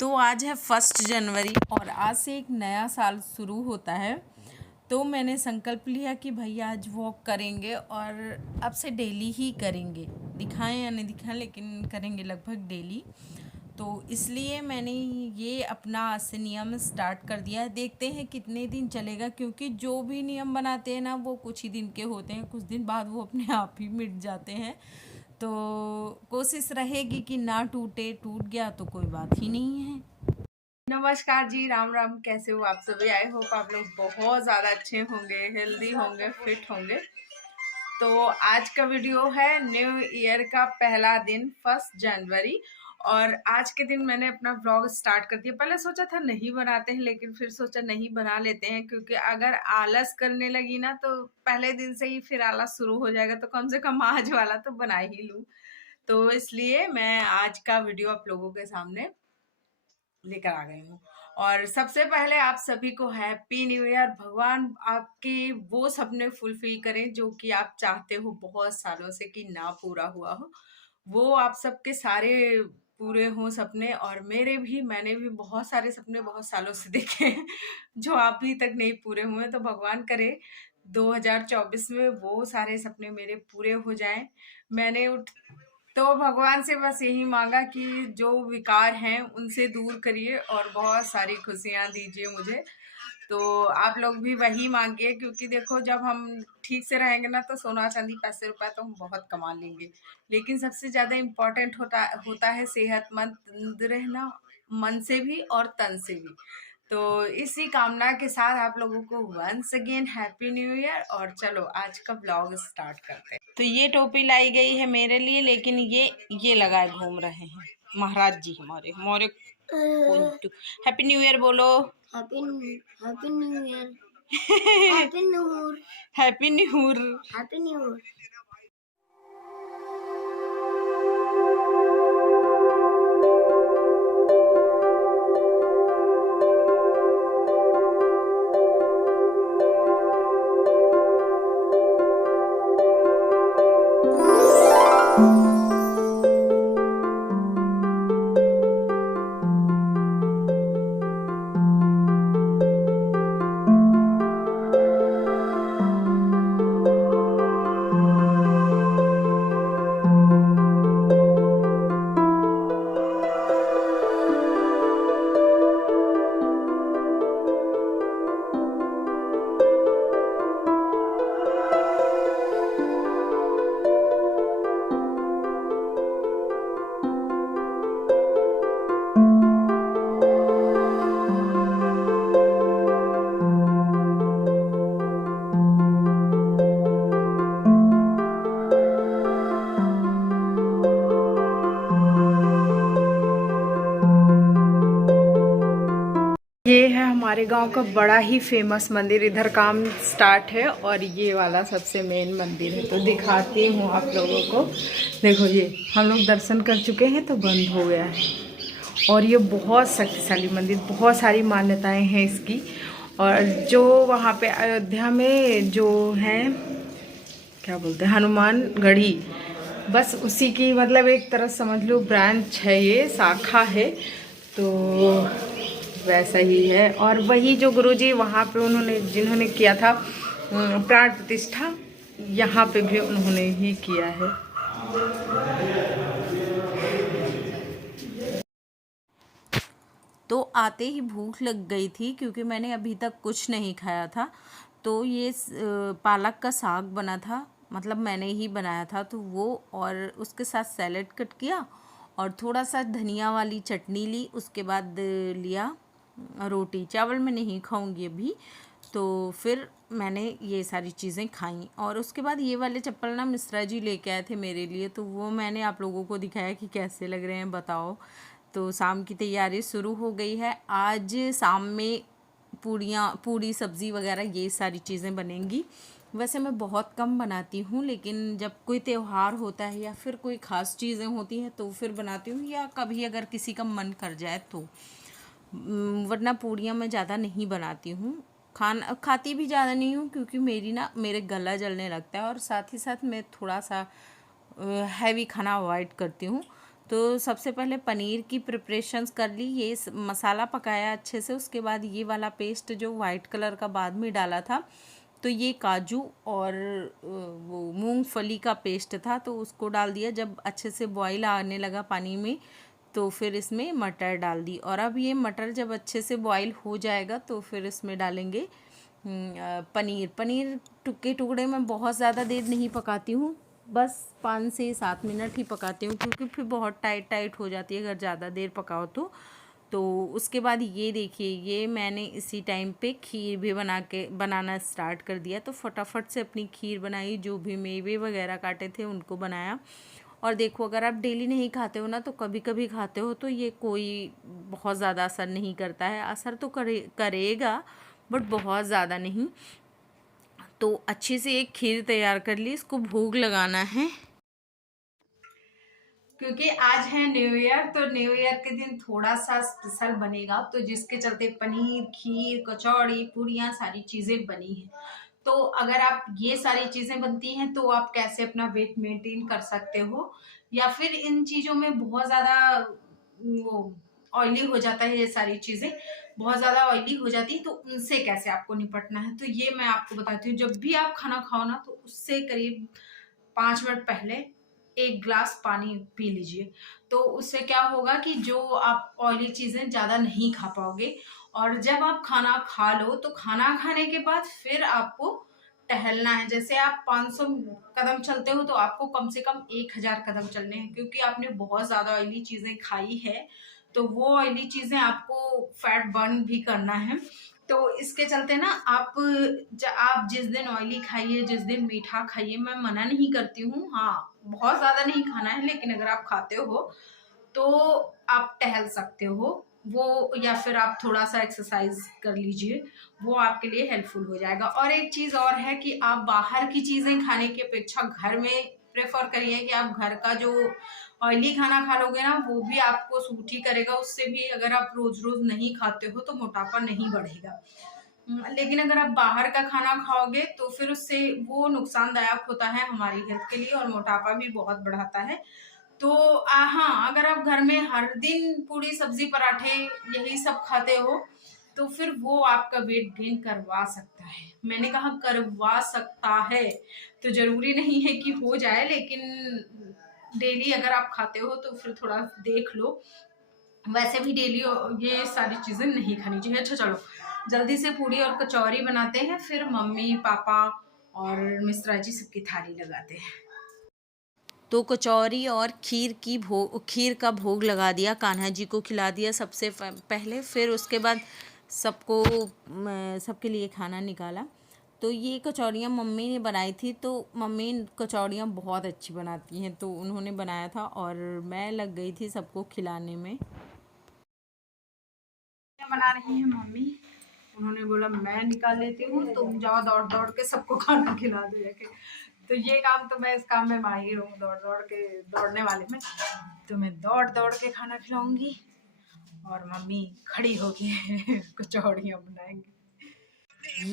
तो आज है 1 जनवरी और आज से एक नया साल शुरू होता है। तो मैंने संकल्प लिया कि भैया आज वॉक करेंगे और अब से डेली ही करेंगे, दिखाएं या नहीं दिखाएं लेकिन करेंगे लगभग डेली। तो इसलिए मैंने ये अपना आज से नियम स्टार्ट कर दिया है। देखते हैं कितने दिन चलेगा, क्योंकि जो भी नियम बनाते हैं ना वो कुछ ही दिन के होते हैं, कुछ दिन बाद वो अपने आप ही मिट जाते हैं। तो कोशिश रहेगी कि ना टूटे, टूट गया तो कोई बात ही नहीं है। नमस्कार जी, राम राम। कैसे हो आप सभी? आई होप आप लोग बहुत ज़्यादा अच्छे होंगे, हेल्दी होंगे, फिट होंगे। तो आज का वीडियो है न्यू ईयर का पहला दिन, 1 जनवरी। और आज के दिन मैंने अपना व्लॉग स्टार्ट कर दिया। पहले सोचा था नहीं बनाते हैं, लेकिन फिर सोचा नहीं बना लेते हैं, क्योंकि अगर आलस करने लगी ना तो पहले दिन से ही फिर आलस शुरू हो जाएगा। तो कम से कम आज वाला तो बना ही लूँ। तो इसलिए मैं आज का वीडियो आप लोगों के सामने लेकर आ गई हूँ। और सबसे पहले आप सभी को हैप्पी न्यू ईयर। भगवान आपके वो सपने फुलफिल करें जो कि आप चाहते हो बहुत सालों से कि ना पूरा हुआ हो, वो आप सबके सारे पूरे हों सपने। और मैंने भी बहुत सारे सपने बहुत सालों से देखे हैं जो अभी तक नहीं पूरे हुए। तो भगवान करे 2024 में वो सारे सपने मेरे पूरे हो जाएं। मैंने तो भगवान से बस यही मांगा कि जो विकार हैं उनसे दूर करिए और बहुत सारी खुशियां दीजिए मुझे। तो आप लोग भी वही मांगिए, क्योंकि देखो जब हम ठीक से रहेंगे ना तो सोना चांदी पैसे रुपए तो हम बहुत कमा लेंगे, लेकिन सबसे ज्यादा इम्पोर्टेंट होता है सेहतमंद रहना, मन से भी और तन से भी। तो इसी कामना के साथ आप लोगों को once again happy new year. और चलो आज का ब्लॉग स्टार्ट करते हैं। तो ये टोपी लाई गई है मेरे लिए, लेकिन ये लगाए घूम रहे हैं महाराज जी हमारे हमारे हैप्पी न्यू ईयर बोलो। Happy new year. Happy new year. Happy new year. Happy new year. ये है हमारे गांव का बड़ा ही फेमस मंदिर। इधर काम स्टार्ट है और ये वाला सबसे मेन मंदिर है। तो दिखाती हूँ आप लोगों को। देखो ये हम लोग दर्शन कर चुके हैं तो बंद हो गया है। और ये बहुत शक्तिशाली मंदिर, बहुत सारी मान्यताएं हैं इसकी। और जो वहाँ पे अयोध्या में जो है क्या बोलते हैं हनुमान गढ़ी, बस उसी की मतलब एक तरह समझ लो ब्रांच है, ये शाखा है। तो वैसा ही है। और वही जो गुरुजी वहाँ पे जिन्होंने किया था प्राण प्रतिष्ठा, यहाँ पे भी उन्होंने ही किया है। तो आते ही भूख लग गई थी, क्योंकि मैंने अभी तक कुछ नहीं खाया था। तो ये पालक का साग बना था, मतलब मैंने ही बनाया था। तो वो और उसके साथ सैलेड कट किया और थोड़ा सा धनिया वाली चटनी ली। उसके बाद लिया रोटी। चावल मैं नहीं खाऊंगी अभी। तो फिर मैंने ये सारी चीज़ें खाई। और उसके बाद ये वाले चप्पल ना मिश्रा जी लेके आए थे मेरे लिए, तो वो मैंने आप लोगों को दिखाया कि कैसे लग रहे हैं बताओ। तो शाम की तैयारी शुरू हो गई है। आज शाम में पूड़ी सब्ज़ी वगैरह ये सारी चीज़ें बनेंगी। वैसे मैं बहुत कम बनाती हूँ, लेकिन जब कोई त्यौहार होता है या फिर कोई ख़ास चीज़ें होती हैं तो फिर बनाती हूँ, या कभी अगर किसी का मन कर जाए तो। वरना पूड़ियाँ मैं ज़्यादा नहीं बनाती हूँ। खाती भी ज़्यादा नहीं हूँ, क्योंकि मेरे गला जलने लगता है। और साथ ही साथ मैं थोड़ा सा हैवी खाना अवॉइड करती हूँ। तो सबसे पहले पनीर की प्रिपरेशंस कर ली, ये मसाला पकाया अच्छे से, उसके बाद ये वाला पेस्ट जो वाइट कलर का बाद में डाला था, तो ये काजू और वो मूंगफली का पेस्ट था, तो उसको डाल दिया। जब अच्छे से बॉईल आने लगा पानी में तो फिर इसमें मटर डाल दी। और अब ये मटर जब अच्छे से बॉईल हो जाएगा तो फिर इसमें डालेंगे पनीर। पनीर के टुकड़े में बहुत ज़्यादा देर नहीं पकाती हूँ, बस 5 से 7 मिनट ही पकाती हूँ, क्योंकि फिर बहुत टाइट टाइट हो जाती है अगर ज़्यादा देर पकाओ तो उसके बाद ये देखिए, ये मैंने इसी टाइम पे खीर भी बनाना स्टार्ट कर दिया। तो फटाफट से अपनी खीर बनाई, जो भी मेवे वगैरह काटे थे उनको बनाया। और देखो, अगर आप डेली नहीं खाते हो ना, तो कभी कभी खाते हो तो ये कोई बहुत ज़्यादा असर नहीं करता है। असर तो करेगा बट बहुत ज़्यादा नहीं। तो अच्छे से एक खीर तैयार कर ली, इसको भोग लगाना है, क्योंकि आज है न्यू ईयर। तो न्यू ईयर के दिन थोड़ा सा स्पेशल बनेगा, तो जिसके चलते पनीर, खीर, कचौड़ी, पूड़ियाँ सारी चीज़ें बनी हैं। तो अगर आप ये सारी चीज़ें बनती हैं तो आप कैसे अपना वेट मेंटेन कर सकते हो, या फिर इन चीज़ों में बहुत ज़्यादा वो ऑयली हो जाता है, ये सारी चीज़ें बहुत ज़्यादा ऑयली हो जाती है, तो उनसे कैसे आपको निपटना है, तो ये मैं आपको बताती हूँ। जब भी आप खाना खाओ ना, तो उससे करीब 5 मिनट पहले 1 ग्लास पानी पी लीजिए। तो उससे क्या होगा कि जो आप ऑयली चीज़ें ज़्यादा नहीं खा पाओगे। और जब आप खाना खा लो, तो खाना खाने के बाद फिर आपको टहलना है। जैसे आप 500 कदम चलते हो, तो आपको कम से कम 1000 कदम चलने हैं, क्योंकि आपने बहुत ज़्यादा ऑयली चीज़ें खाई है, तो वो ऑयली चीज़ें आपको फैट बर्न भी करना है। तो इसके चलते ना आप जिस दिन ऑयली खाइए, जिस दिन मीठा खाइए, मैं मना नहीं करती हूँ, हाँ बहुत ज़्यादा नहीं खाना है, लेकिन अगर आप खाते हो तो आप टहल सकते हो वो, या फिर आप थोड़ा सा एक्सरसाइज कर लीजिए, वो आपके लिए हेल्पफुल हो जाएगा। और एक चीज़ और है कि आप बाहर की चीज़ें खाने की अपेक्षा घर में प्रेफर करिए, कि आप घर का जो ऑयली खाना खा लोगे ना, वो भी आपको सूट ही करेगा। उससे भी अगर आप रोज रोज नहीं खाते हो तो मोटापा नहीं बढ़ेगा। लेकिन अगर आप बाहर का खाना खाओगे तो फिर उससे वो नुकसानदायक होता है हमारी हेल्थ के लिए, और मोटापा भी बहुत बढ़ाता है। तो हाँ, अगर आप घर में हर दिन पूरी सब्जी पराठे यही सब खाते हो, तो फिर वो आपका वेट गेन करवा सकता है। मैंने कहा करवा सकता है, तो जरूरी नहीं है कि हो जाए, लेकिन डेली अगर आप खाते हो तो फिर थोड़ा देख लो। वैसे भी डेली ये सारी चीजें नहीं खानी चाहिए। अच्छा चलो, जल्दी से पूड़ी और कचौरी बनाते हैं, फिर मम्मी पापा और मिश्रा जी सबकी थाली लगाते हैं। तो कचौरी और खीर का भोग लगा दिया, कान्हा जी को खिला दिया सबसे पहले, फिर उसके बाद सबके लिए खाना निकाला। तो ये कचौड़ियाँ मम्मी ने बनाई थी, तो मम्मी कचौड़ियाँ बहुत अच्छी बनाती हैं, तो उन्होंने बनाया था और मैं लग गई थी सबको खिलाने में। बना रही हैं मम्मी, उन्होंने बोला मैं निकाल लेती हूँ, तुम जाओ दौड़ दौड़ के सबको खाना खिला दो जाके। तो ये काम तो मैं इस काम में माहिर हूँ, दौड़ने वाले में। तो मैं दौड़ दौड़ के खाना खिलाऊंगी और मम्मी खड़ी होगी कचौड़ियाँ बनाएंगी।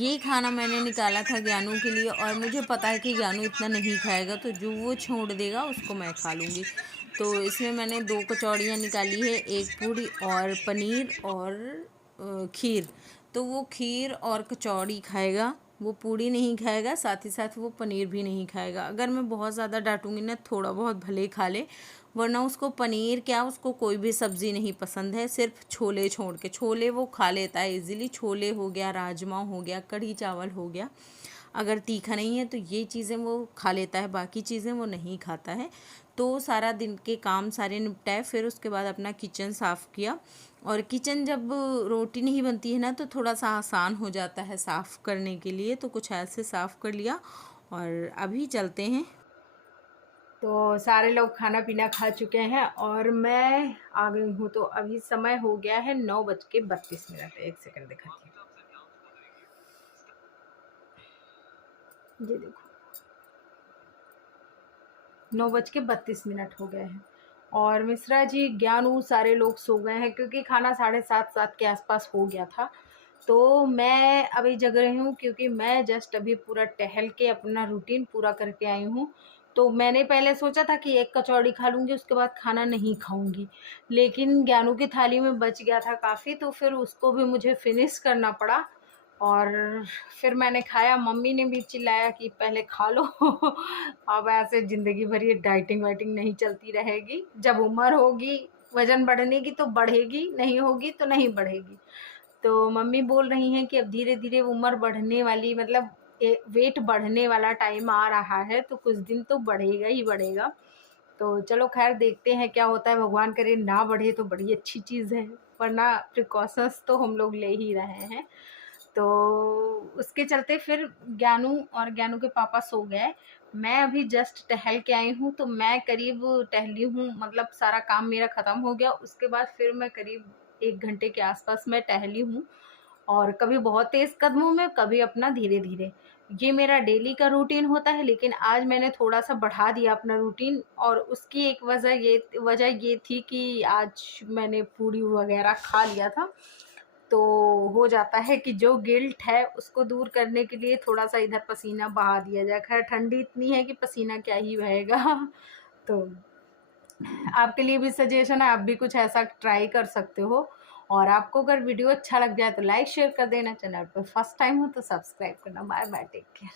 ये खाना मैंने निकाला था ज्ञानू के लिए, और मुझे पता है कि ज्ञानू इतना नहीं खाएगा, तो जो वो छोड़ देगा उसको मैं खा लूँगी। तो इसमें मैंने 2 कचौड़ियाँ निकाली है, एक पूड़ी और पनीर और खीर। तो वो खीर और कचौड़ी खाएगा, वो पूड़ी नहीं खाएगा, साथ ही साथ वो पनीर भी नहीं खाएगा। अगर मैं बहुत ज़्यादा डांटूंगी ना, थोड़ा बहुत भले खा ले, वरना उसको पनीर क्या, उसको कोई भी सब्ज़ी नहीं पसंद है, सिर्फ छोले छोड़ के। छोले वो खा लेता है इजीली, छोले हो गया, राजमा हो गया, कढ़ी चावल हो गया, अगर तीखा नहीं है तो ये चीज़ें वो खा लेता है, बाकी चीज़ें वो नहीं खाता है। तो सारा दिन के काम सारे निपटाए, फिर उसके बाद अपना किचन साफ़ किया। और किचन जब रोटी नहीं बनती है ना, तो थोड़ा सा आसान हो जाता है साफ़ करने के लिए, तो कुछ ऐसे साफ़ कर लिया। और अभी चलते हैं। तो सारे लोग खाना पीना खा चुके हैं और मैं आ गई हूँ। तो अभी समय हो गया है 9:32। 1 सेकंड दिखाती हूँ, ये देखो 9:32 हो गए हैं। और मिश्रा जी, ज्ञानू, सारे लोग सो गए हैं, क्योंकि खाना 7:30 के आसपास हो गया था। तो मैं अभी जग रही हूँ, क्योंकि मैं जस्ट अभी पूरा टहल के अपना रूटीन पूरा करके आई हूँ। तो मैंने पहले सोचा था कि एक कचौड़ी खा लूँगी, उसके बाद खाना नहीं खाऊँगी, लेकिन ज्ञानू की थाली में बच गया था काफ़ी, तो फिर उसको भी मुझे फिनिश करना पड़ा और फिर मैंने खाया। मम्मी ने भी चिल्लाया कि पहले खा लो। अब ऐसे ज़िंदगी भर ये डाइटिंग वाइटिंग नहीं चलती रहेगी। जब उम्र होगी वज़न बढ़ने की तो बढ़ेगी, नहीं होगी तो नहीं बढ़ेगी। तो मम्मी बोल रही हैं कि अब धीरे-धीरे उम्र बढ़ने वाली, मतलब वेट बढ़ने वाला टाइम आ रहा है, तो कुछ दिन तो बढ़ेगा ही बढ़ेगा। तो चलो खैर देखते हैं क्या होता है, भगवान करे ना बढ़े तो बड़ी अच्छी चीज़ है, वरना प्रिकॉशंस तो हम लोग ले ही रहे हैं। तो उसके चलते फिर ज्ञानू के पापा सो गए। मैं अभी जस्ट टहल के आई हूँ, तो मैं करीब टहली हूँ, मतलब सारा काम मेरा ख़त्म हो गया। उसके बाद फिर मैं करीब 1 घंटे के आसपास मैं टहली हूँ, और कभी बहुत तेज़ कदमों में, कभी अपना धीरे-धीरे। ये मेरा डेली का रूटीन होता है, लेकिन आज मैंने थोड़ा-सा बढ़ा दिया अपना रूटीन, और उसकी एक वजह ये थी कि आज मैंने पूड़ी वग़ैरह खा लिया था। तो हो जाता है कि जो गिल्ट है उसको दूर करने के लिए थोड़ा-सा इधर पसीना बहा दिया जाए। खैर ठंडी इतनी है कि पसीना क्या ही बहेगा। तो आपके लिए भी सजेशन है, आप भी कुछ ऐसा ट्राई कर सकते हो। और आपको अगर वीडियो अच्छा लग जाए तो लाइक शेयर कर देना, चैनल पर फर्स्ट टाइम हो तो सब्सक्राइब करना। Bye bye, take care.